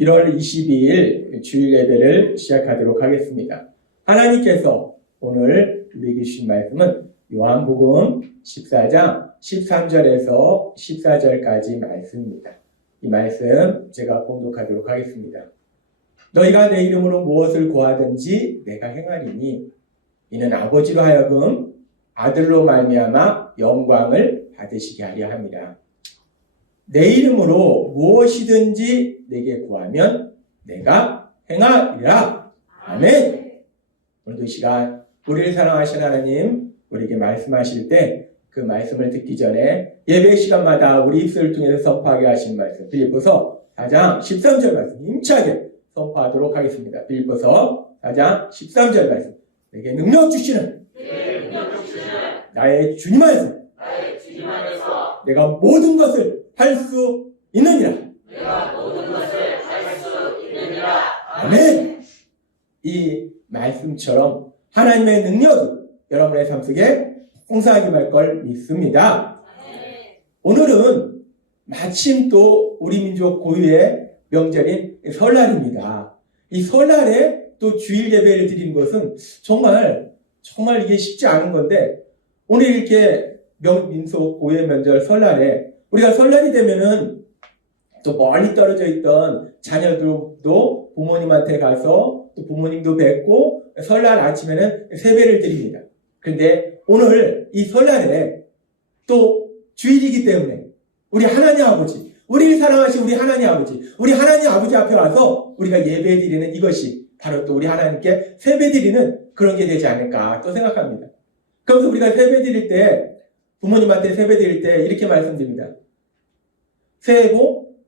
1월 22일 주일 예배를 시작하도록 하겠습니다. 하나님께서 오늘 우리에게 주신 말씀은 요한복음 14장 13절에서 14절까지 말씀입니다. 이 말씀 제가 봉독하도록 하겠습니다. 너희가 내 이름으로 무엇을 구하든지 내가 행하리니 이는 아버지로 하여금 아들로 말미암아 영광을 받으시게 하려 함이라. 내 이름으로 무엇이든지 내게 구하면 내가 행하리라. 아멘. 오늘도 이 시간 우리를 사랑하신 하나님 우리에게 말씀하실 때 그 말씀을 듣기 전에 예배 시간마다 우리 입술을 통해서 선포하게 하신 말씀 빌립보서 4장 13절 말씀 힘차게 선포하도록 하겠습니다. 빌립보서 4장 13절 말씀 내게 능력 주시는 나의 주님 안에서 내가 모든 것을 할 수 있느니라. 아멘. 이 말씀처럼 하나님의 능력이 여러분의 삶 속에 풍성하게 말 걸 믿습니다. 오늘은 마침 또 우리 민족 고유의 명절인 설날입니다. 이 설날에 또 주일 예배를 드리는 것은 정말 이게 쉽지 않은 건데 오늘 이렇게 민속 고유의 명절 설날에 우리가 설날이 되면은 또 멀리 떨어져 있던 자녀들도 부모님한테 가서 또 부모님도 뵙고 설날 아침에는 세배를 드립니다. 그런데 오늘 이 설날에 또 주일이기 때문에 우리 하나님 아버지, 우리를 사랑하신 우리 하나님 아버지 앞에 와서 우리가 예배 드리는 이것이 바로 또 우리 하나님께 세배 드리는 그런 게 되지 않을까 또 생각합니다. 그래서 우리가 세배 드릴 때 부모님한테 세배 드릴 때 이렇게 말씀드립니다. 새해 복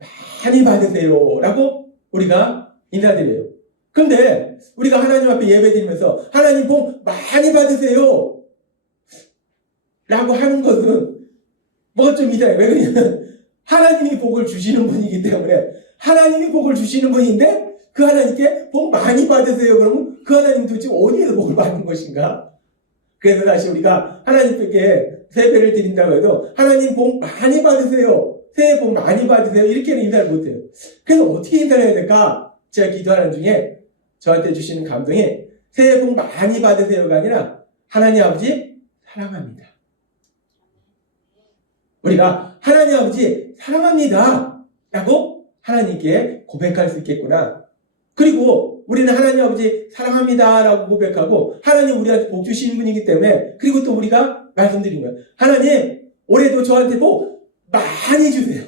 많이 받으세요 라고 우리가 인사드려요. 그런데 우리가 하나님 앞에 예배 드리면서 하나님 복 많이 받으세요 라고 하는 것은 뭐가 좀 이상해요. 왜 그러냐면 하나님이 복을 주시는 분이기 때문에 하나님이 복을 주시는 분인데 그 하나님께 복 많이 받으세요 그러면 그 하나님 도대체 어디에서 복을 받는 것인가? 그래서 다시 우리가 하나님께 세배를 드린다고 해도 하나님 복 많이 받으세요. 새해 복 많이 받으세요. 이렇게는 인사를 못해요. 그래서 어떻게 인사를 해야 될까? 제가 기도하는 중에 저한테 주시는 감동이 새해 복 많이 받으세요가 아니라 하나님 아버지 사랑합니다. 우리가 하나님 아버지 사랑합니다 라고 하나님께 고백할 수 있겠구나. 그리고 우리는 하나님 아버지 사랑합니다 라고 고백하고 하나님 우리한테 복 주시는 분이기 때문에 그리고 또 우리가 말씀드린 거예요. 하나님 올해도 저한테 복 많이 주세요.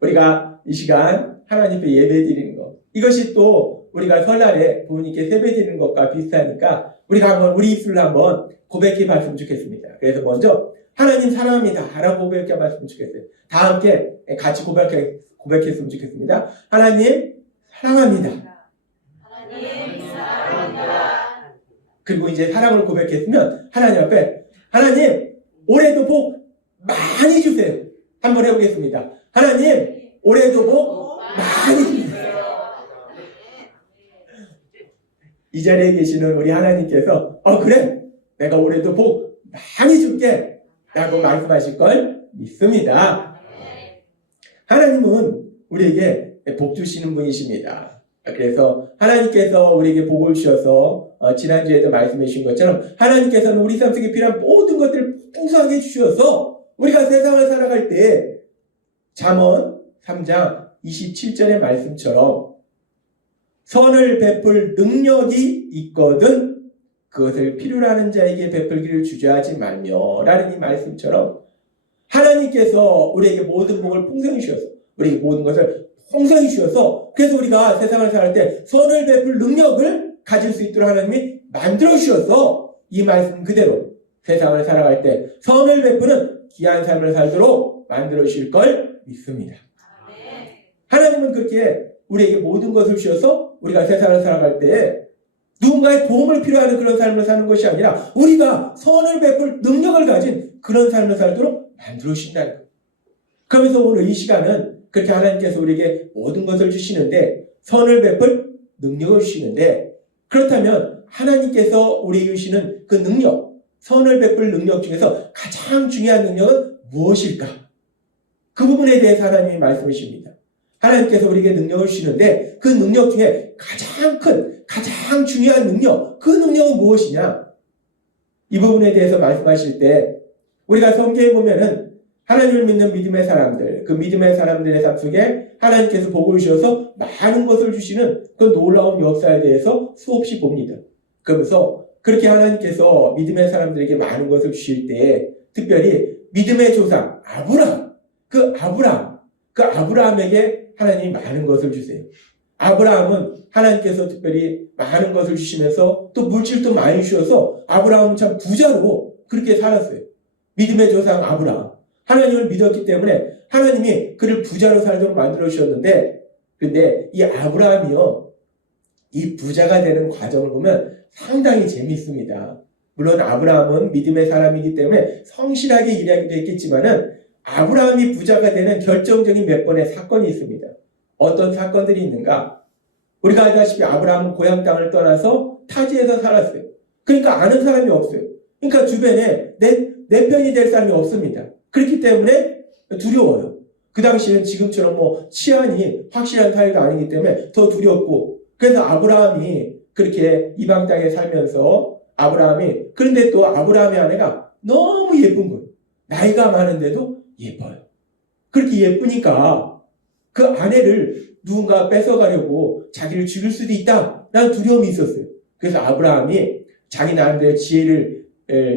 우리가 이 시간 하나님 앞에 예배 드리는 것 이것이 또 우리가 설날에 부모님께 세배 드리는 것과 비슷하니까 우리가 한번 우리 입술로 한번 고백해 봤으면 좋겠습니다. 그래서 먼저 하나님 사랑합니다 라고 고백해 봤으면 좋겠어요. 다 함께 같이 고백했으면 좋겠습니다. 하나님 사랑합니다. 그리고 이제 사랑을 고백했으면 하나님 앞에 하나님 올해도 복 많이 주세요. 한번 해보겠습니다. 하나님 올해도 복 많이 주세요. 이 자리에 계시는 우리 하나님께서 그래 내가 올해도 복 많이 줄게 라고 말씀하실 걸 믿습니다. 하나님은 우리에게 복 주시는 분이십니다. 그래서 하나님께서 우리에게 복을 주셔서 지난주에도 말씀해 주신 것처럼 하나님께서는 우리 삶 속에 필요한 모든 것들을 풍성하게 주셔서 우리가 세상을 살아갈 때 잠언 3장 27절의 말씀처럼 선을 베풀 능력이 있거든 그것을 필요로 하는 자에게 베풀기를 주저하지 말며 라는 이 말씀처럼 하나님께서 우리에게 모든 복을 풍성히 주셔서 우리에게 모든 것을 풍성히 주셔서 그래서 우리가 세상을 살아갈 때 선을 베풀 능력을 가질 수 있도록 하나님이 만들어 주셔서 이 말씀 그대로 세상을 살아갈 때 선을 베푸는 귀한 삶을 살도록 만들어 주실 걸 믿습니다. 하나님은 그렇게 우리에게 모든 것을 주셔서 우리가 세상을 살아갈 때 누군가의 도움을 필요하는 그런 삶을 사는 것이 아니라 우리가 선을 베풀 능력을 가진 그런 삶을 살도록 만들어 주신다는 거예요. 그러면서 오늘 이 시간은 그렇게 하나님께서 우리에게 모든 것을 주시는데 선을 베풀 능력을 주시는데 그렇다면 하나님께서 우리에게 주시는 그 능력 선을 베풀 능력 중에서 가장 중요한 능력은 무엇일까? 그 부분에 대해서 하나님이 말씀해 주십니다. 하나님께서 우리에게 능력을 주시는데 그 능력 중에 가장 큰, 가장 중요한 능력, 그 능력은 무엇이냐? 이 부분에 대해서 말씀하실 때 우리가 성경에 보면은 하나님을 믿는 믿음의 사람들, 그 믿음의 사람들의 삶 속에 하나님께서 복을 주셔서 많은 것을 주시는 그 놀라운 역사에 대해서 수없이 봅니다. 그러면서 그렇게 하나님께서 믿음의 사람들에게 많은 것을 주실 때 특별히 믿음의 조상 아브라함에게 하나님이 많은 것을 주세요. 아브라함은 하나님께서 특별히 많은 것을 주시면서 또 물질도 많이 주셔서 아브라함은 참 부자로 그렇게 살았어요. 믿음의 조상 아브라함. 하나님을 믿었기 때문에 하나님이 그를 부자로 살도록 만들어 주셨는데, 근데 이 아브라함이요, 이 부자가 되는 과정을 보면 상당히 재미있습니다. 물론 아브라함은 믿음의 사람이기 때문에 성실하게 일하기도 했겠지만은 아브라함이 부자가 되는 결정적인 몇 번의 사건이 있습니다. 어떤 사건들이 있는가? 우리가 알다시피 아브라함은 고향 땅을 떠나서 타지에서 살았어요. 그러니까 아는 사람이 없어요. 그러니까 주변에 내 편이 될 사람이 없습니다. 그렇기 때문에 두려워요. 그 당시에는 지금처럼 치안이 확실한 사회가 아니기 때문에 더 두렵고, 그래서 아브라함이 그렇게 이방 땅에 살면서 그런데 또 아브라함의 아내가 너무 예쁜 거예요. 나이가 많은데도 예뻐요. 그렇게 예쁘니까 그 아내를 누군가 뺏어가려고 자기를 죽일 수도 있다라는 두려움이 있었어요. 그래서 아브라함이 자기 나름대로 지혜를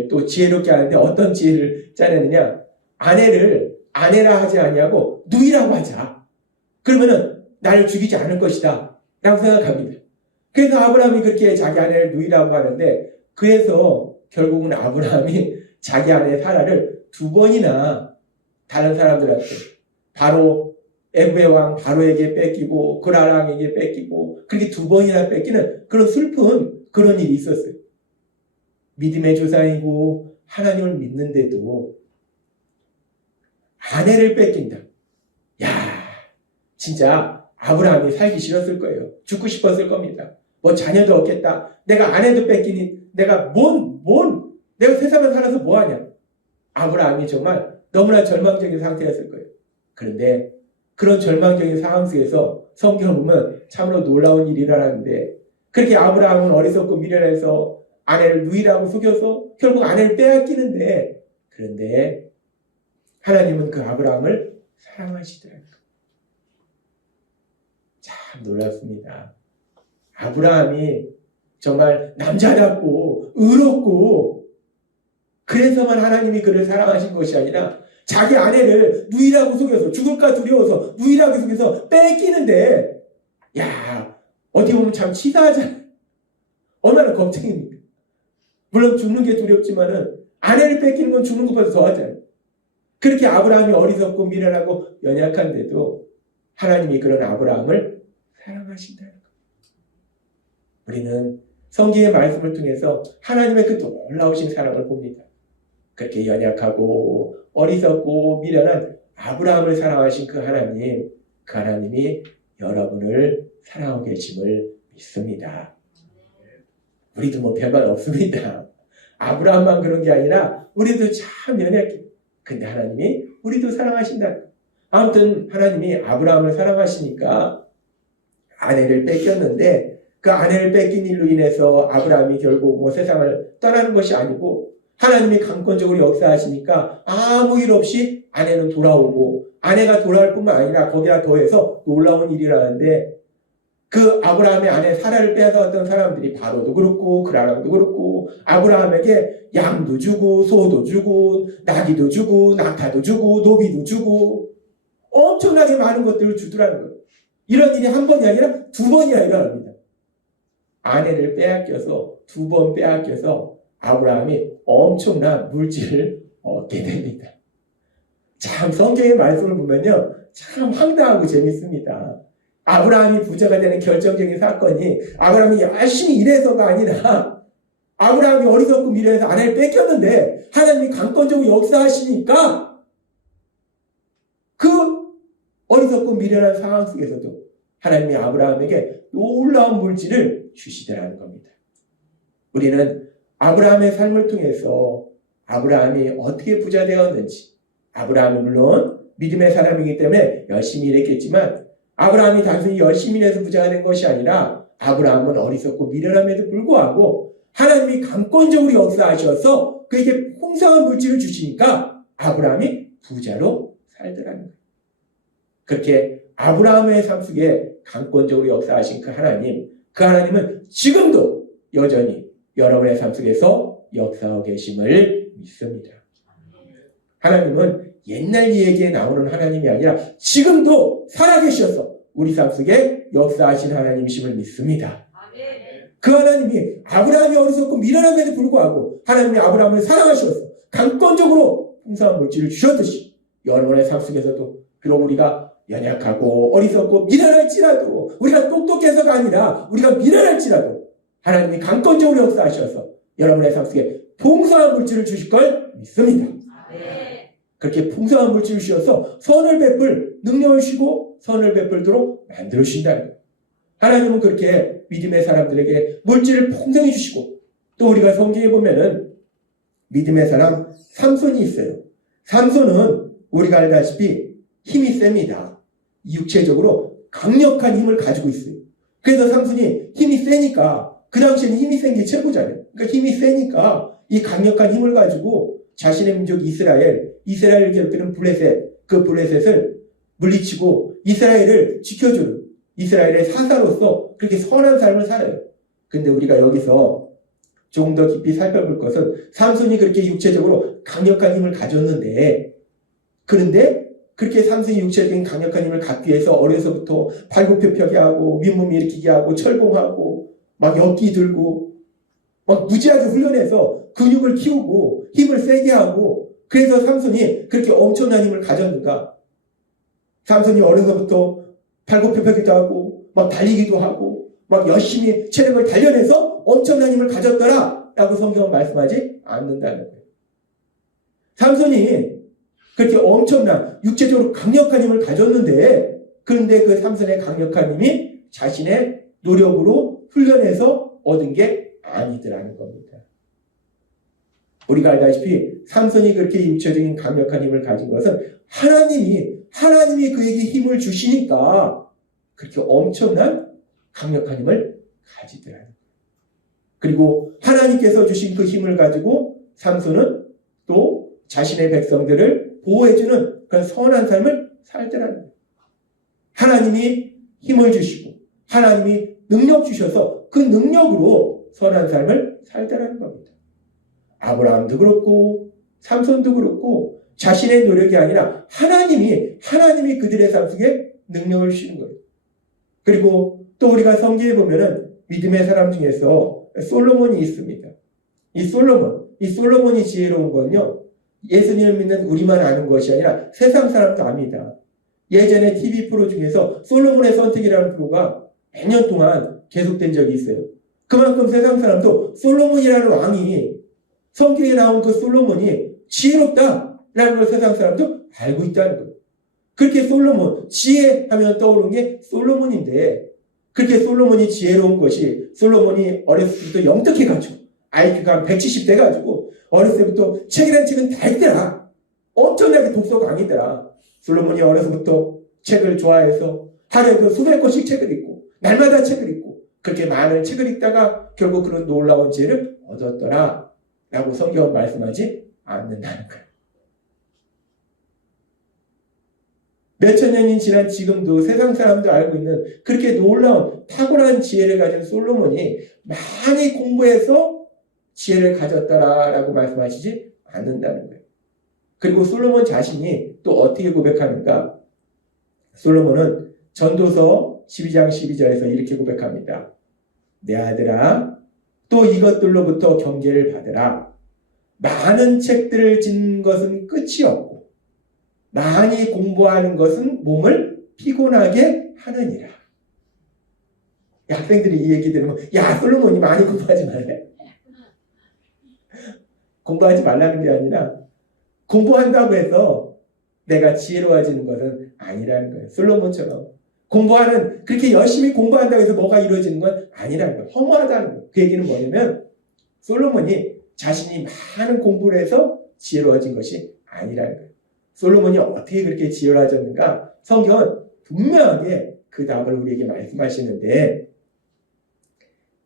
또 지혜롭게 하는데 어떤 지혜를 짜내느냐? 아내를 아내라 하지 아니하고 누이라고 하자. 그러면은 나를 죽이지 않을 것이다 라고 생각합니다. 그래서 아브라함이 그렇게 자기 아내를 누이라고 하는데, 그래서 결국은 아브라함이 자기 아내 사라를 2번이나 다른 사람들한테, 바로 애굽의 왕 바로에게 뺏기고 그라랑에게 뺏기고, 그렇게 2번이나 뺏기는 그런 슬픈 그런 일이 있었어요. 믿음의 조상이고 하나님을 믿는데도 아내를 뺏긴다. 야, 진짜 아브라함이 살기 싫었을 거예요. 죽고 싶었을 겁니다. 자녀도 없겠다. 내가 아내도 뺏기니 내가 내가 세상에 살아서 뭐하냐. 아브라함이 정말 너무나 절망적인 상태였을 거예요. 그런데 그런 절망적인 상황 속에서 성경을 보면 참으로 놀라운 일이 일어나는데, 그렇게 아브라함은 어리석고 미련해서 아내를 누이라고 속여서 결국 아내를 빼앗기는데, 그런데 하나님은 그 아브라함을 사랑하시더라고요. 참 놀랍습니다. 아브라함이 정말 남자답고 의롭고 그래서만 하나님이 그를 사랑하신 것이 아니라 자기 아내를 누이라고 속여서, 죽을까 두려워서 누이라고 속여서 뺏기는데, 야, 어떻게 보면 참 치사하잖아요. 얼마나 걱정입니까? 물론 죽는 게 두렵지만은 아내를 뺏기는 건 죽는 것보다 더하잖아요. 그렇게 아브라함이 어리석고 미련하고 연약한데도 하나님이 그런 아브라함을 사랑하신다는 거예요. 우리는 성경의 말씀을 통해서 하나님의 그 놀라우신 사랑을 봅니다. 그렇게 연약하고 어리석고 미련한 아브라함을 사랑하신 그 하나님이 여러분을 사랑하고 계심을 믿습니다. 우리도 별말 없습니다. 아브라함만 그런 게 아니라 우리도 참 연약해. 근데 하나님이 우리도 사랑하신다. 아무튼 하나님이 아브라함을 사랑하시니까 아내를 뺏겼는데, 그 아내를 뺏긴 일로 인해서 아브라함이 결국 세상을 떠나는 것이 아니고, 하나님이 강권적으로 역사하시니까 아무 일 없이 아내는 돌아오고, 아내가 돌아올 뿐만 아니라 거기다 더해서 놀라운 일이 일어나는데, 그 아브라함의 아내 사라를 빼앗아왔던 사람들이 바로도 그렇고 그라랑도 그렇고 아브라함에게 양도 주고 소도 주고 나귀도 주고 낙타도 주고 노비도 주고 엄청나게 많은 것들을 주더라는 거예요. 이런 일이 한 번이 아니라 2번이나 일어납니다. 아내를 빼앗겨서 2번 빼앗겨서 아브라함이 엄청난 물질을 얻게 됩니다. 참 성경의 말씀을 보면요, 참 황당하고 재밌습니다. 아브라함이 부자가 되는 결정적인 사건이 아브라함이 열심히 일해서가 아니라 아브라함이 어리석고 미련해서 아내를 뺏겼는데 하나님이 강권적으로 역사하시니까 그 어리석고 미련한 상황 속에서도 하나님이 아브라함에게 놀라운 물질을 주시더라는 겁니다. 우리는 아브라함의 삶을 통해서 아브라함이 어떻게 부자 되었는지, 아브라함은 물론 믿음의 사람이기 때문에 열심히 일했겠지만 아브라함이 단순히 열심히 해서 부자가 된 것이 아니라 아브라함은 어리석고 미련함에도 불구하고 하나님이 강권적으로 역사하셔서 그에게 풍성한 물질을 주시니까 아브라함이 부자로 살더라는 거예요. 그렇게 아브라함의 삶 속에 강권적으로 역사하신 그 하나님은 지금도 여전히 여러분의 삶 속에서 역사하고 계심을 믿습니다. 하나님은 옛날 이야기에 나오는 하나님이 아니라 지금도 살아계셔서 우리 삶 속에 역사하신 하나님이심을 믿습니다. 그 하나님이 아브라함이 어리석고 미련함에도 불구하고 하나님이 아브라함을 사랑하셔서 강권적으로 풍성한 물질을 주셨듯이 여러분의 삶 속에서도 비록 우리가 연약하고 어리석고 미련할지라도 우리가 똑똑해서가 아니라 우리가 미련할지라도 하나님이 강권적으로 역사하셔서 여러분의 삶 속에 풍성한 물질을 주실 걸 믿습니다. 그렇게 풍성한 물질을 주셔서 선을 베풀 능력을 주시고 선을 베풀도록 만들어 주신다는 거예요. 하나님은 그렇게 믿음의 사람들에게 물질을 풍성히 주시고 또 우리가 성경에 보면은 믿음의 사람 삼손이 있어요. 삼손은 우리가 알다시피 힘이 셉니다. 육체적으로 강력한 힘을 가지고 있어요. 그래서 삼손이 힘이 세니까 그 당시에는 힘이 센 게 최고잖아요. 그러니까 힘이 세니까 이 강력한 힘을 가지고 자신의 민족 이스라엘을 괴롭히는 그 블레셋을 물리치고 이스라엘을 지켜주는 이스라엘의 사사로서 그렇게 선한 삶을 살아요. 근데 우리가 여기서 조금 더 깊이 살펴볼 것은 삼손이 그렇게 육체적으로 강력한 힘을 가졌는데 그런데 그렇게 삼손이 육체적인 강력한 힘을 갖기 위해서 어려서부터 발굽혀펴게 하고 윗몸 일으키게 하고 철봉하고 막 엿기 들고 막 무지하게 훈련해서 근육을 키우고 힘을 세게 하고 그래서 삼손이 그렇게 엄청난 힘을 가졌는가? 삼손이 어려서부터 발굽혀펴기도 하고 막 달리기도 하고 막 열심히 체력을 단련해서 엄청난 힘을 가졌더라 라고 성경은 말씀하지 않는다는 거예요. 삼손이 그렇게 엄청난 육체적으로 강력한 힘을 가졌는데 그런데 그 삼손의 강력한 힘이 자신의 노력으로 훈련해서 얻은 게 아니더라는 겁니다. 우리가 알다시피 삼손이 그렇게 육체적인 강력한 힘을 가진 것은 하나님이 그에게 힘을 주시니까 그렇게 엄청난 강력한 힘을 가지더라는 거예요. 그리고 하나님께서 주신 그 힘을 가지고 삼손은 또 자신의 백성들을 보호해주는 그런 선한 삶을 살더라는 거예요. 하나님이 힘을 주시고 하나님이 능력 주셔서 그 능력으로 선한 삶을 살더라는 겁니다. 아브라함도 그렇고 삼손도 그렇고 자신의 노력이 아니라 하나님이 그들의 삶 속에 능력을 주시는 거예요. 그리고 또 우리가 성경에 보면은 믿음의 사람 중에서 솔로몬이 있습니다. 이 솔로몬이 지혜로운 건요. 예수님을 믿는 우리만 아는 것이 아니라 세상 사람도 압니다. 예전에 TV 프로 중에서 솔로몬의 선택이라는 프로가 몇 년 동안 계속된 적이 있어요. 그만큼 세상 사람도 솔로몬이라는 왕이 성경에 나온 그 솔로몬이 지혜롭다라는 걸 세상 사람도 알고 있다는 거예요. 그렇게 솔로몬, 지혜하면 떠오르는 게 솔로몬인데 그렇게 솔로몬이 지혜로운 것이 솔로몬이 어렸을 때부터 영특해가지고 IQ가 한 170 돼가지고 어렸을 때부터 책이라는 책은 다 읽더라. 엄청나게 독서광이더라. 솔로몬이 어려서부터 책을 좋아해서 하루에도 수백 권씩 책을 읽고 날마다 책을 읽고 그렇게 많은 책을 읽다가 결국 그런 놀라운 지혜를 얻었더라 라고 성경은 말씀하지 않는다는 거예요. 몇천 년이 지난 지금도 세상 사람도 알고 있는 그렇게 놀라운 탁월한 지혜를 가진 솔로몬이 많이 공부해서 지혜를 가졌더라라고 말씀하시지 않는다는 거예요. 그리고 솔로몬 자신이 또 어떻게 고백하는가? 솔로몬은 전도서 12장 12절에서 이렇게 고백합니다. 내 아들아, 또 이것들로부터 경계를 받으라. 많은 책들을 짓는 것은 끝이 없고 많이 공부하는 것은 몸을 피곤하게 하느니라. 학생들이 이 얘기 들으면 야, 솔로몬이 많이 공부하지 말래. 공부하지 말라는 게 아니라 공부한다고 해서 내가 지혜로워지는 것은 아니라는 거예요. 솔로몬처럼 그렇게 열심히 공부한다고 해서 뭐가 이루어지는 건 아니라는 거예요. 허무하다는 거예요. 그 얘기는 뭐냐면 솔로몬이 자신이 많은 공부를 해서 지혜로워진 것이 아니라는 거예요. 솔로몬이 어떻게 그렇게 지혜로워졌는가? 성경은 분명하게 그 답을 우리에게 말씀하시는데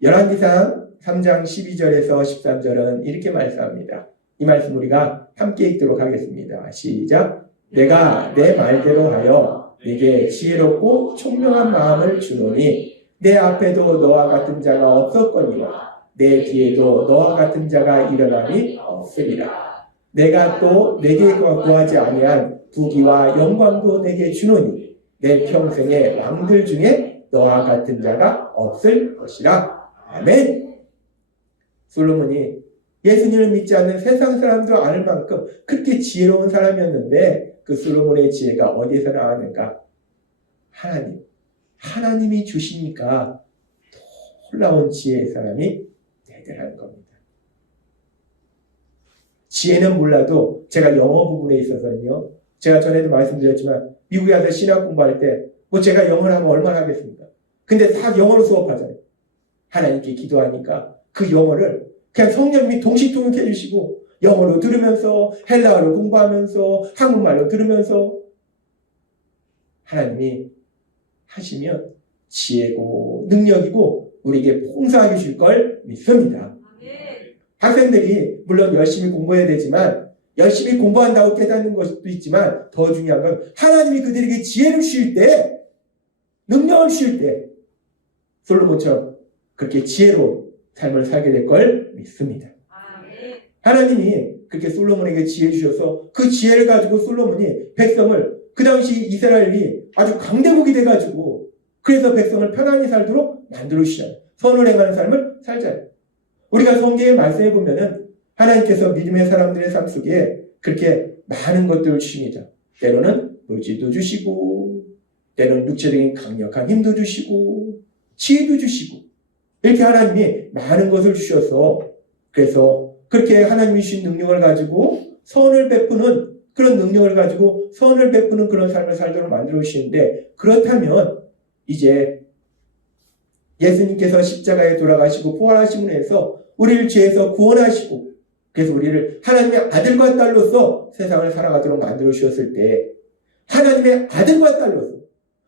열왕기상 3장 12절에서 13절은 이렇게 말씀합니다. 이 말씀 우리가 함께 읽도록 하겠습니다. 시작. 내가 내 말대로 하여 네게 지혜롭고 총명한 마음을 주노니 내 앞에도 너와 같은 자가 없었거니와 내 뒤에도 너와 같은 자가 일어남이 없으리라. 내가 또 내게 구하지 아니한 부귀와 영광도 내게 주노니 내 평생의 왕들 중에 너와 같은 자가 없을 것이라. 아멘. 솔로몬이 예수님을 믿지 않는 세상 사람도 아는 만큼 그렇게 지혜로운 사람이었는데 그 솔로몬의 지혜가 어디에서 나왔는가? 하나님이 주시니까 놀라운 지혜의 사람이 되더라는 겁니다. 지혜는 몰라도 제가 영어 부분에 있어서는요, 제가 전에도 말씀드렸지만 미국에 가서 신학 공부할 때 뭐 제가 영어를 하면 얼마나 하겠습니까? 근데 다 영어로 수업하잖아요. 하나님께 기도하니까 그 영어를 그냥 성령님이 동시 통역해 주시고 영어로 들으면서 헬라어로 공부하면서 한국말로 들으면서 하나님이 하시면 지혜고 능력이고 우리에게 풍성하게 줄 걸 믿습니다. 학생들이 물론 열심히 공부해야 되지만 열심히 공부한다고 깨닫는 것도 있지만 더 중요한 건 하나님이 그들에게 지혜를 주실 때 능력을 주실 때 솔로몬처럼 그렇게 지혜로운 삶을 살게 될 걸 믿습니다. 하나님이 그렇게 솔로몬에게 지혜 주셔서 그 지혜를 가지고 솔로몬이 백성을 그 당시 이스라엘이 아주 강대국이 돼가지고 그래서 백성을 편안히 살도록 만들어 주시잖아요. 선을 행하는 삶을 살잖아요. 우리가 성경에 말씀해 보면은 하나님께서 믿음의 사람들의 삶 속에 그렇게 많은 것들을 주십니다. 때로는 의지도 주시고 때로는 육체적인 강력한 힘도 주시고 지혜도 주시고 이렇게 하나님이 많은 것을 주셔서 그래서 그렇게 하나님이 주신 능력을 가지고 선을 베푸는 그런 능력을 가지고 선을 베푸는 그런 삶을 살도록 만들어 주시는데 그렇다면 이제 예수님께서 십자가에 돌아가시고 부활하심으로 해서 우리를 죄에서 구원하시고 그래서 우리를 하나님의 아들과 딸로서 세상을 살아가도록 만들어 주셨을 때 하나님의 아들과 딸로서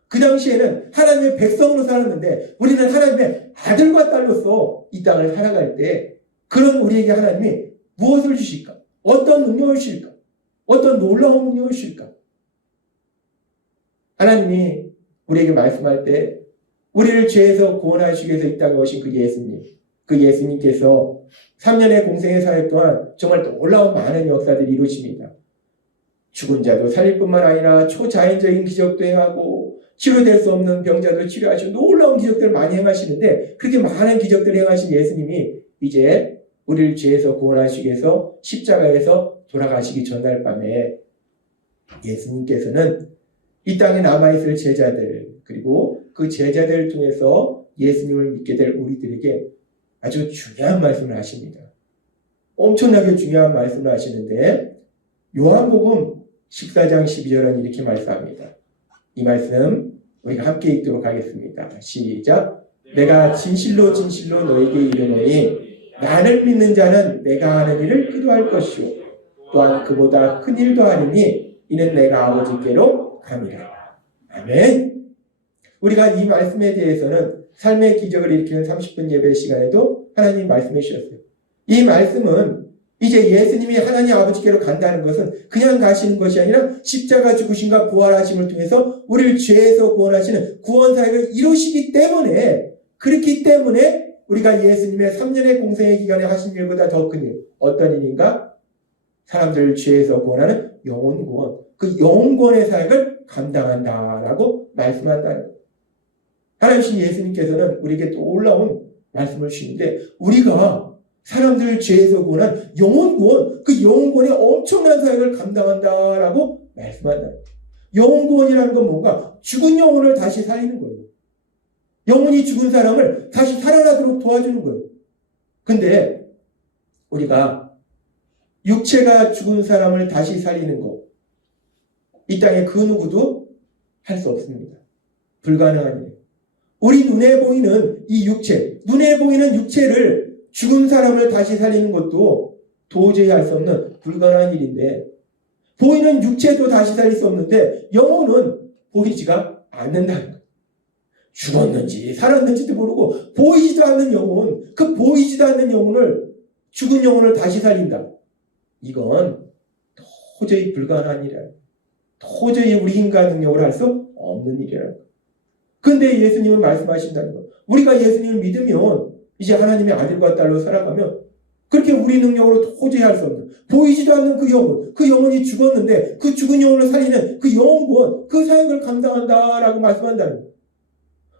그 당시에는 하나님의 백성으로 살았는데 우리는 하나님의 아들과 딸로서 이 땅을 살아갈 때 그런 우리에게 하나님이 무엇을 주실까? 어떤 능력을 주실까? 어떤 놀라운 능력을 주실까? 하나님이 우리에게 말씀할 때 우리를 죄에서 구원하시기 위해서 이 땅에 오신 그 예수님께서 3년의 공생의 사역 동안 정말 놀라운 많은 역사들을 이루십니다. 죽은 자도 살릴 뿐만 아니라 초자연적인 기적도 행하고 치료될 수 없는 병자도 치료하시고 놀라운 기적들을 많이 행하시는데 그렇게 많은 기적들을 행하신 예수님이 이제 우리를 죄에서 구원하시기 위해서 십자가에서 돌아가시기 전날 밤에 예수님께서는 이 땅에 남아있을 제자들 그리고 그 제자들을 통해서 예수님을 믿게 될 우리들에게 아주 중요한 말씀을 하십니다. 엄청나게 중요한 말씀을 하시는데 요한복음 14장 12절은 이렇게 말씀합니다. 이 말씀 우리가 함께 읽도록 하겠습니다. 시작. 내가 진실로 진실로 너에게 이르노니 나를 믿는 자는 내가 하는 일을 그도 할 것이요 또한 그보다 큰 일도 하리니 이는 내가 아버지께로 감이라. 아멘. 우리가 이 말씀에 대해서는 삶의 기적을 일으키는 30분 예배 시간에도 하나님 말씀해 주셨어요. 이 말씀은 이제 예수님이 하나님 아버지께로 간다는 것은 그냥 가시는 것이 아니라 십자가 죽으심과 부활하심을 통해서 우리를 죄에서 구원하시는 구원사역을 이루시기 때문에 그렇기 때문에 우리가 예수님의 3년의 공생의 기간에 하신 일보다 더 큰 일 어떤 일인가? 사람들을 죄에서 구원하는 영혼 구원 그 영혼 구원의 사역을 감당한다라고 말씀한다는 거예요. 하나님 예수님께서는 우리에게 또 놀라운 말씀을 주시는데 우리가 사람들을 죄에서 구원한 영혼 구원, 그 영혼 구원의 엄청난 사역을 감당한다라고 말씀한다. 영혼 구원이라는 건 뭔가 죽은 영혼을 다시 살리는 거예요. 영혼이 죽은 사람을 다시 살아나도록 도와주는 거예요. 근데 우리가 육체가 죽은 사람을 다시 살리는 거, 이 땅에 그 누구도 할 수 없습니다. 불가능한 일이에요. 우리 눈에 보이는 이 육체, 눈에 보이는 육체를 죽은 사람을 다시 살리는 것도 도저히 할 수 없는 불가능한 일인데 보이는 육체도 다시 살릴 수 없는데 영혼은 보이지가 않는다는 거예요. 죽었는지 살았는지도 모르고 보이지도 않는 영혼, 그 보이지도 않는 영혼을, 죽은 영혼을 다시 살린다. 이건 도저히 불가능한 일이야. 도저히 우리 인간 능력으로 할 수 없는 일이라는 거. 근데 예수님은 말씀하신다는 거. 우리가 예수님을 믿으면 이제 하나님의 아들과 딸로 살아가면 그렇게 우리 능력으로 도저히 할 수 없는, 보이지도 않는 그 영혼, 그 영혼이 죽었는데 그 죽은 영혼을 살리는 그 영혼, 그 사역을 감당한다라고 말씀한다는 거예요.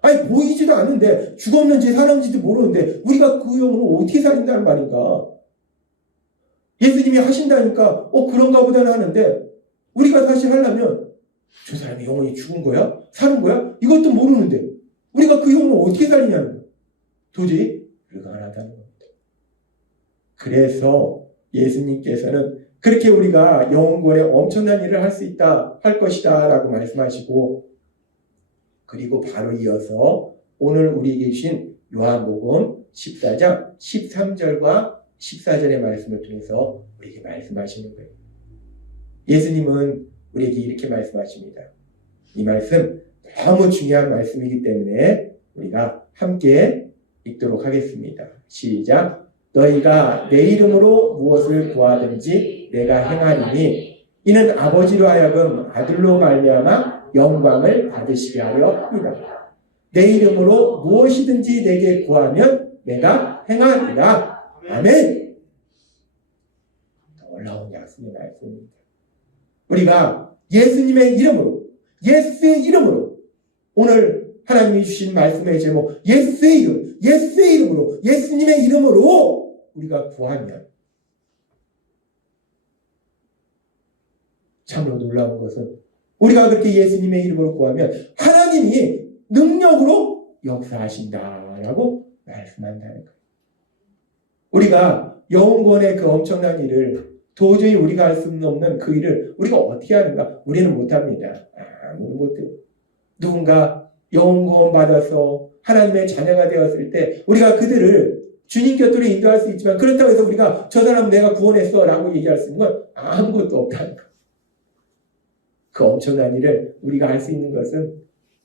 아니, 보이지도 않는데, 죽었는지 살았는지도 모르는데 우리가 그 영혼을 어떻게 살린다는 말인가? 예수님이 하신다니까 그런가 보다는 하는데, 우리가 다시 하려면 저 사람의 영혼이 죽은 거야? 사는 거야? 이것도 모르는데 우리가 그 영혼을 어떻게 살리냐는 거예요. 도저히 불가능하다는 겁니다. 그래서 예수님께서는 그렇게 우리가 영혼권에 엄청난 일을 할 수 있다, 할 것이다 라고 말씀하시고, 그리고 바로 이어서 오늘 우리에게 주신 요한복음 14장 13절과 14절의 말씀을 통해서 우리에게 말씀하시는 거예요. 예수님은 우리에게 이렇게 말씀하십니다. 이 말씀 너무 중요한 말씀이기 때문에 우리가 함께 읽도록 하겠습니다. 시작. 너희가 내 이름으로 무엇을 구하든지 내가 행하리니 이는 아버지로 하여금 아들로 말미암아 영광을 받으시게 하려 합니다. 내 이름으로 무엇이든지 내게 구하면 내가 행하리라. 아멘. 놀라운 약속의 말씀입니다. 우리가 예수님의 이름으로, 예수의 이름으로, 오늘 하나님이 주신 말씀의 제목, 예수의 이름, 예수의 이름으로, 예수님의 이름으로 우리가 구하면, 참으로 놀라운 것은 우리가 그렇게 예수님의 이름으로 구하면 하나님이 능력으로 역사하신다라고 말씀한다는 거예요. 우리가 영혼권의 그 엄청난 일을, 도저히 우리가 할 수는 없는 그 일을 우리가 어떻게 하는가? 우리는 못합니다. 아무도 못해요. 누군가 영혼 받아서 하나님의 자녀가 되었을 때 우리가 그들을 주님 곁으로 인도할 수 있지만, 그렇다고 해서 우리가 저 사람 내가 구원했어 라고 얘기할 수 있는 건 아무것도 없다는 거. 그 엄청난 일을 우리가 할 수 있는 것은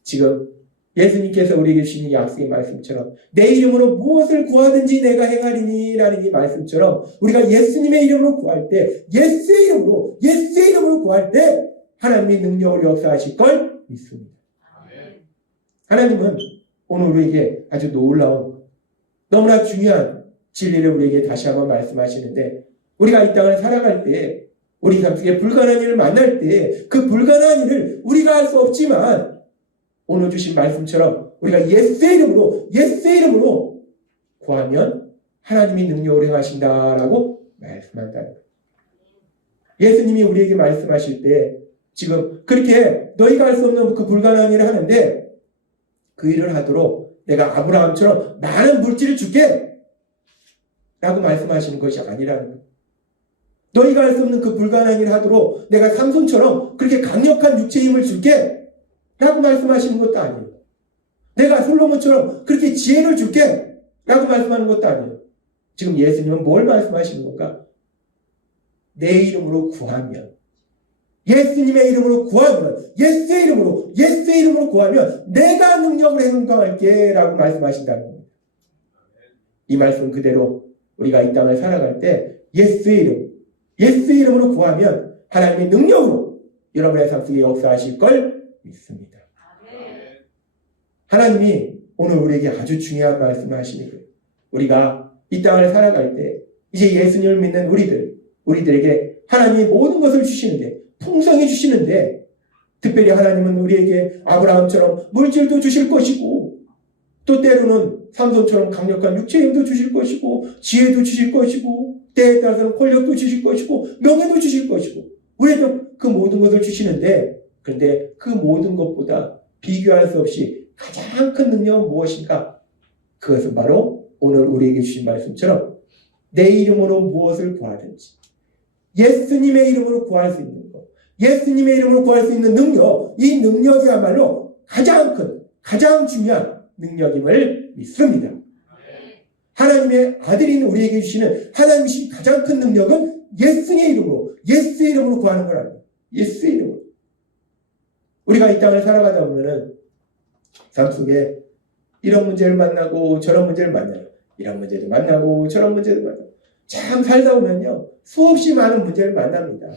지금 예수님께서 우리에게 주신 약속의 말씀처럼 내 이름으로 무엇을 구하든지 내가 행하리니 라는 이 말씀처럼 우리가 예수님의 이름으로 구할 때, 예수의 이름으로 구할 때 하나님이 능력으로 역사하실 걸 믿습니다. 하나님은 오늘 우리에게 아주 놀라운, 너무나 중요한 진리를 우리에게 다시 한번 말씀하시는데, 우리가 이 땅을 살아갈 때, 우리 삶 속에 불가능한 일을 만날 때 그 불가능한 일을 우리가 할 수 없지만 오늘 주신 말씀처럼 우리가 예수의 이름으로 구하면 하나님이 능력을 행하신다라고 말씀한다는 거예요. 예수님이 우리에게 말씀하실 때 지금 그렇게 너희가 할 수 없는 그 불가능한 일을 하는데, 그 일을 하도록 내가 아브라함처럼 많은 물질을 줄게 라고 말씀하시는 것이 아니라는 거예요. 너희가 할 수 없는 그 불가능한 일을 하도록 내가 삼손처럼 그렇게 강력한 육체의 힘을 줄게 라고 말씀하시는 것도 아니에요. 내가 솔로몬처럼 그렇게 지혜를 줄게 라고 말씀하는 것도 아니에요. 지금 예수님은 뭘 말씀하시는 건가? 내 이름으로 구하면, 예수님의 이름으로 구하면, 예수의 이름으로 구하면 내가 능력으로 행동할게 라고 말씀하신다는 겁니다. 이 말씀 그대로 우리가 이 땅을 살아갈 때 예수의 이름으로 구하면 하나님의 능력으로 여러분의 삶 속에 역사하실 걸 믿습니다. 하나님이 오늘 우리에게 아주 중요한 말씀을 하시는 거예요. 우리가 이 땅을 살아갈 때 이제 예수님을 믿는 우리들에게 하나님이 모든 것을 주시는데, 풍성히 주시는데, 특별히 하나님은 우리에게 아브라함처럼 물질도 주실 것이고, 또 때로는 삼손처럼 강력한 육체의 힘도 주실 것이고, 지혜도 주실 것이고, 때에 따라서는 권력도 주실 것이고, 명예도 주실 것이고, 우리도 그 모든 것을 주시는데, 그런데 그 모든 것보다 비교할 수 없이 가장 큰 능력은 무엇인가? 그것은 바로 오늘 우리에게 주신 말씀처럼 내 이름으로 무엇을 구하든지, 예수님의 이름으로 구할 수 있는 것, 예수님의 이름으로 구할 수 있는 능력, 이 능력이야말로 가장 큰, 가장 중요한 능력임을 믿습니다. 하나님의 아들인 우리에게 주시는 하나님이 주신 가장 큰 능력은 예수의 이름으로 구하는 거라는 거예요. 예수의 이름으로. 우리가 이 땅을 살아가다 보면은 삶 속에 이런 문제를 만나고 저런 문제를 만나요. 이런 문제도 만나고 저런 문제도 만나고 참 살다 보면요. 수없이 많은 문제를 만납니다.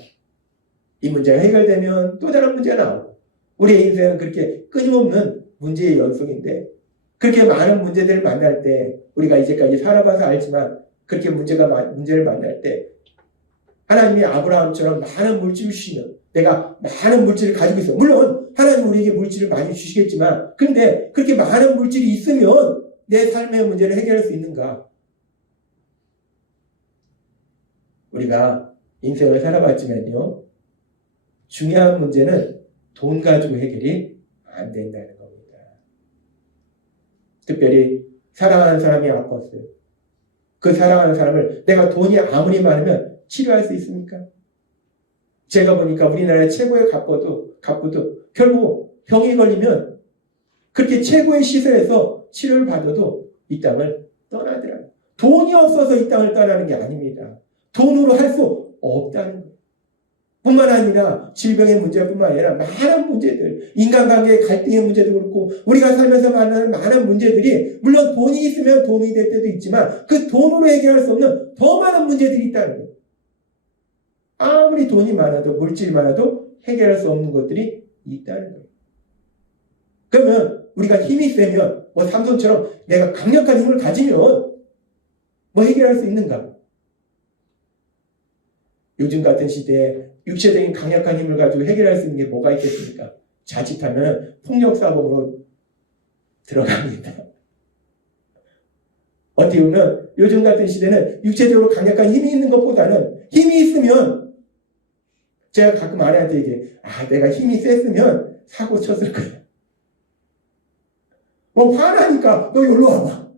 이 문제가 해결되면 또 다른 문제가 나오고 우리의 인생은 그렇게 끊임없는 문제의 연속인데 그렇게 많은 문제들을 만날 때 우리가 이제까지 살아봐서 알지만 그렇게 문제를 만날 때 하나님이 아브라함처럼 많은 물질을 주시면 내가 많은 물질을 가지고 있어. 물론 하나님 우리에게 물질을 많이 주시겠지만 근데 그렇게 많은 물질이 있으면 내 삶의 문제를 해결할 수 있는가? 우리가 인생을 살아봤지만요. 중요한 문제는 돈 가지고 해결이 안 된다는 겁니다. 특별히 사랑하는 사람이 아팠어요. 그 사랑하는 사람을 내가 돈이 아무리 많으면 치료할 수 있습니까? 제가 보니까 우리나라의 최고의 갑부도 결국 병이 걸리면 그렇게 최고의 시설에서 치료를 받아도 이 땅을 떠나더라고요. 돈이 없어서 이 땅을 떠나는 게 아닙니다. 돈으로 할 수 없다는 거예요. 뿐만 아니라 질병의 문제뿐만 아니라 많은 문제들, 인간관계의 갈등의 문제도 그렇고 우리가 살면서 만나는 많은 문제들이 물론 돈이 있으면 도움이 될 때도 있지만 그 돈으로 해결할 수 없는 더 많은 문제들이 있다는 거예요. 아무리 돈이 많아도 물질이 많아도 해결할 수 없는 것들이 있다는 거예요. 그러면 우리가 힘이 세면 삼손처럼 내가 강력한 힘을 가지면 해결할 수 있는가? 요즘 같은 시대에 육체적인 강력한 힘을 가지고 해결할 수 있는 게 뭐가 있겠습니까? 자칫하면 폭력사범으로 들어갑니다. 어떻게 보면 요즘 같은 시대는 육체적으로 강력한 힘이 있는 것보다는 힘이 있으면 제가 가끔 아내한테 얘기해. 내가 힘이 셌으면 사고 쳤을 거야. 화나니까 너 여기로 와봐.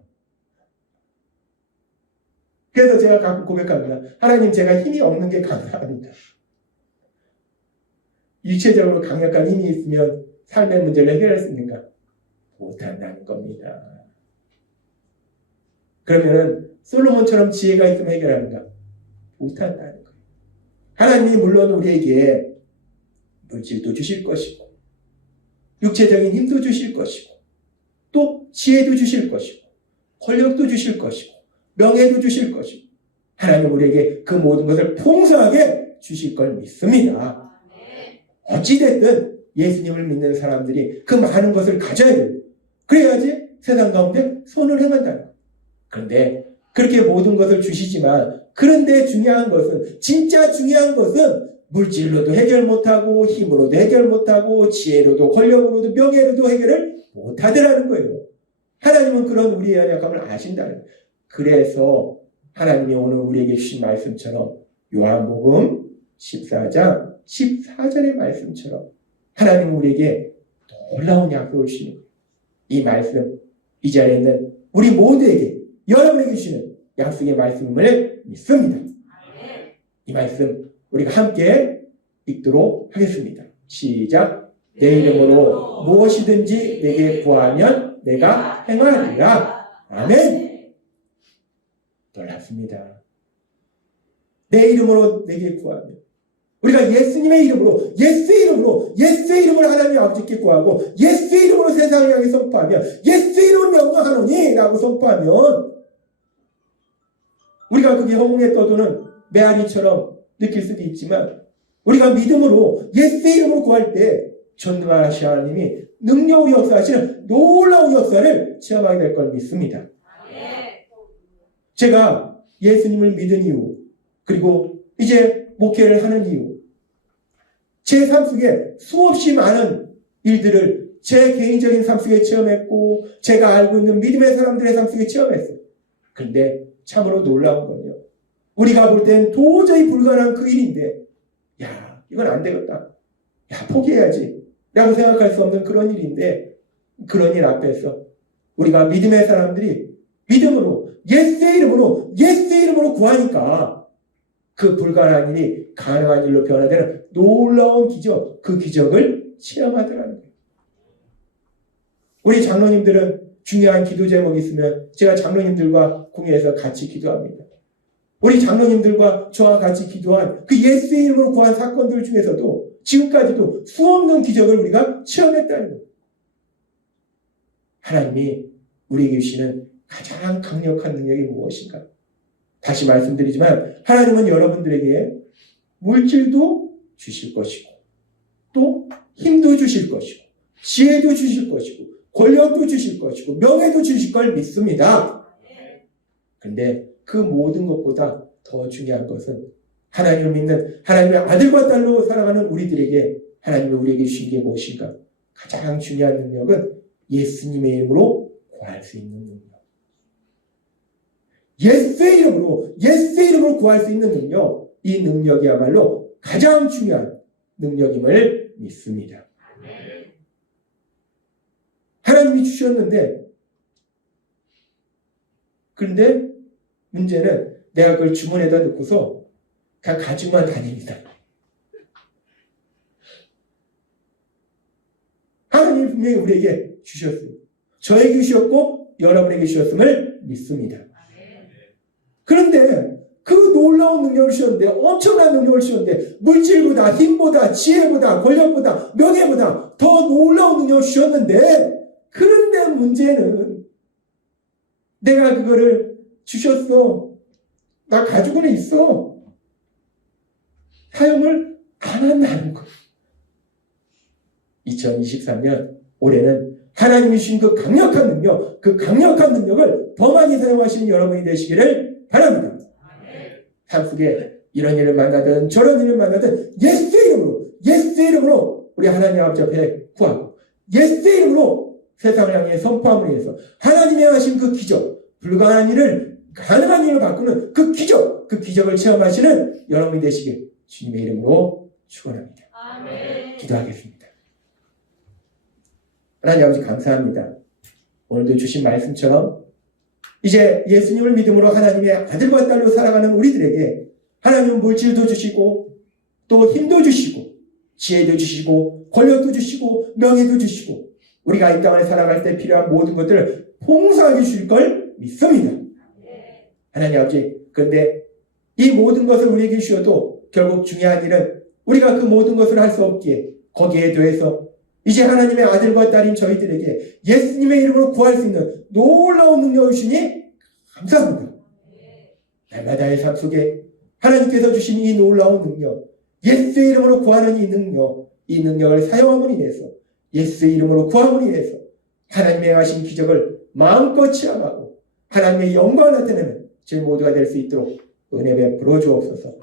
그래서 제가 가끔 고백합니다. 하나님 제가 힘이 없는 게 감사합니다. 육체적으로 강력한 힘이 있으면 삶의 문제를 해결할 수 있는가? 못한다는 겁니다. 그러면은 솔로몬처럼 지혜가 있으면 해결하는가? 못한다는 거예요. 하나님이 물론 우리에게 물질도 주실 것이고 육체적인 힘도 주실 것이고 또 지혜도 주실 것이고 권력도 주실 것이고 명예도 주실 것이고 하나님 우리에게 그 모든 것을 풍성하게 주실 걸 믿습니다. 어찌됐든 예수님을 믿는 사람들이 그 많은 것을 가져야 돼요. 그래야지 세상 가운데 선을 행한다는 거예요. 그런데 그렇게 모든 것을 주시지만 그런데 진짜 중요한 것은 물질로도 해결 못하고 힘으로도 해결 못하고 지혜로도 권력으로도 명예로도 해결을 못하더라는 거예요. 하나님은 그런 우리의 연약함을 아신다는 거예요. 그래서 하나님이 오늘 우리에게 주신 말씀처럼 요한복음 14장 14절의 말씀처럼 하나님은 우리에게 놀라운 약속을 주시는 거예요. 이 말씀, 이 자리에 있는 우리 모두에게 여러분에게 주시는 약속의 말씀을 믿습니다. 이 말씀 우리가 함께 읽도록 하겠습니다. 시작. 내 이름으로 무엇이든지 내게 구하면 내가 행하리라. 아멘. 놀랍습니다. 내 이름으로 내게 구하면 우리가 예수님의 이름으로 예수의 이름으로 하나님 아버지께 구하고 예수의 이름으로 세상을 향해 선포하면 예수의 이름으로 명령하노니 라고 선포하면 우리가 그게 허공에 떠도는 메아리처럼 느낄 수도 있지만 우리가 믿음으로 예수의 이름으로 구할 때 전능하신 하나님이 능력으로 역사하시는 놀라운 역사를 체험하게 될 걸 믿습니다. 제가 예수님을 믿은 이유 그리고 이제 목회를 하는 이유 제 삶 속에 수없이 많은 일들을 제 개인적인 삶 속에 체험했고 제가 알고 있는 믿음의 사람들의 삶 속에 체험했어요. 그런데 참으로 놀라운 건요. 우리가 볼 땐 도저히 불가능한 그 일인데 이건 안 되겠다. 포기해야지. 라고 생각할 수 없는 그런 일인데 그런 일 앞에서 우리가 믿음의 사람들이 믿음으로 예수의 이름으로 구하니까 그 불가능한 일이 가능한 일로 변화되는 놀라운 기적, 그 기적을 체험하더라는 거예요. 우리 장로님들은 중요한 기도 제목이 있으면 제가 장로님들과 공유해서 같이 기도합니다. 우리 장로님들과 저와 같이 기도한 그 예수의 이름으로 구한 사건들 중에서도 지금까지도 수없는 기적을 우리가 체험했다는 거예요. 하나님이 우리에게 주시는 가장 강력한 능력이 무엇인가? 다시 말씀드리지만 하나님은 여러분들에게 물질도 주실 것이고 또 힘도 주실 것이고 지혜도 주실 것이고 권력도 주실 것이고 명예도 주실 걸 믿습니다. 그런데 그 모든 것보다 더 중요한 것은 하나님을 믿는 하나님의 아들과 딸로 살아가는 우리들에게 하나님이 우리에게 주신 게 무엇인가? 가장 중요한 능력은 예수님의 이름으로 구할 수 있는 능력. 예수의 이름으로 구할 수 있는 능력. 이 능력이야말로 가장 중요한 능력임을 믿습니다. 하나님이 주셨는데, 그런데 문제는 내가 그걸 주머니에다 넣고서 그냥 가지고만 다닙니다. 하나님이 분명히 우리에게 주셨어요. 저에게 주셨고 여러분에게 주셨음을 믿습니다. 그런데 그 놀라운 능력을 주셨는데, 엄청난 능력을 주셨는데, 물질보다 힘보다 지혜보다 권력보다 명예보다 더 놀라운 능력을 주셨는데, 그런데 문제는 내가 그거를 주셨어. 나 가지고는 있어. 사용을 안 한다는 것. 2023년 올해는 하나님이 주신 그 강력한 능력을 더 많이 사용하시는 여러분이 되시기를 바랍니다. 삶 속에 이런 일을 만나든 저런 일을 만나든 예수의 이름으로 우리 하나님 아버지 앞에 구하고 예수의 이름으로 세상을 향해 선포함으로 해서 하나님이 하신 그 기적, 불가능한 일을 가능한 일로 바꾸는 그 기적을 체험하시는 여러분이 되시길 주님의 이름으로 축원합니다. 기도하겠습니다. 하나님 아버지 감사합니다. 오늘도 주신 말씀처럼 이제 예수님을 믿음으로 하나님의 아들과 딸로 살아가는 우리들에게 하나님은 물질도 주시고 또 힘도 주시고 지혜도 주시고 권력도 주시고 명예도 주시고 우리가 이 땅을 살아갈 때 필요한 모든 것들을 풍성하게 주실 걸 믿습니다. 하나님 아버지, 그런데 이 모든 것을 우리에게 주셔도 결국 중요한 일은 우리가 그 모든 것을 할 수 없기에 거기에 더해서 이제 하나님의 아들과 딸인 저희들에게 예수님의 이름으로 구할 수 있는 놀라운 능력을 주시니 감사합니다. 날마다의 삶 속에 하나님께서 주신 이 놀라운 능력, 예수의 이름으로 구하는 이 능력을 사용함으로 인해서 예수의 이름으로 구함으로 인해서 하나님의 행하신 기적을 마음껏 체험하고 하나님의 영광을 나타내는 저희 모두가 될 수 있도록 은혜 베풀어 주옵소서.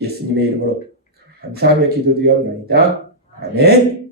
예수님의 이름으로 감사하며 기도드리옵나이다. 아멘.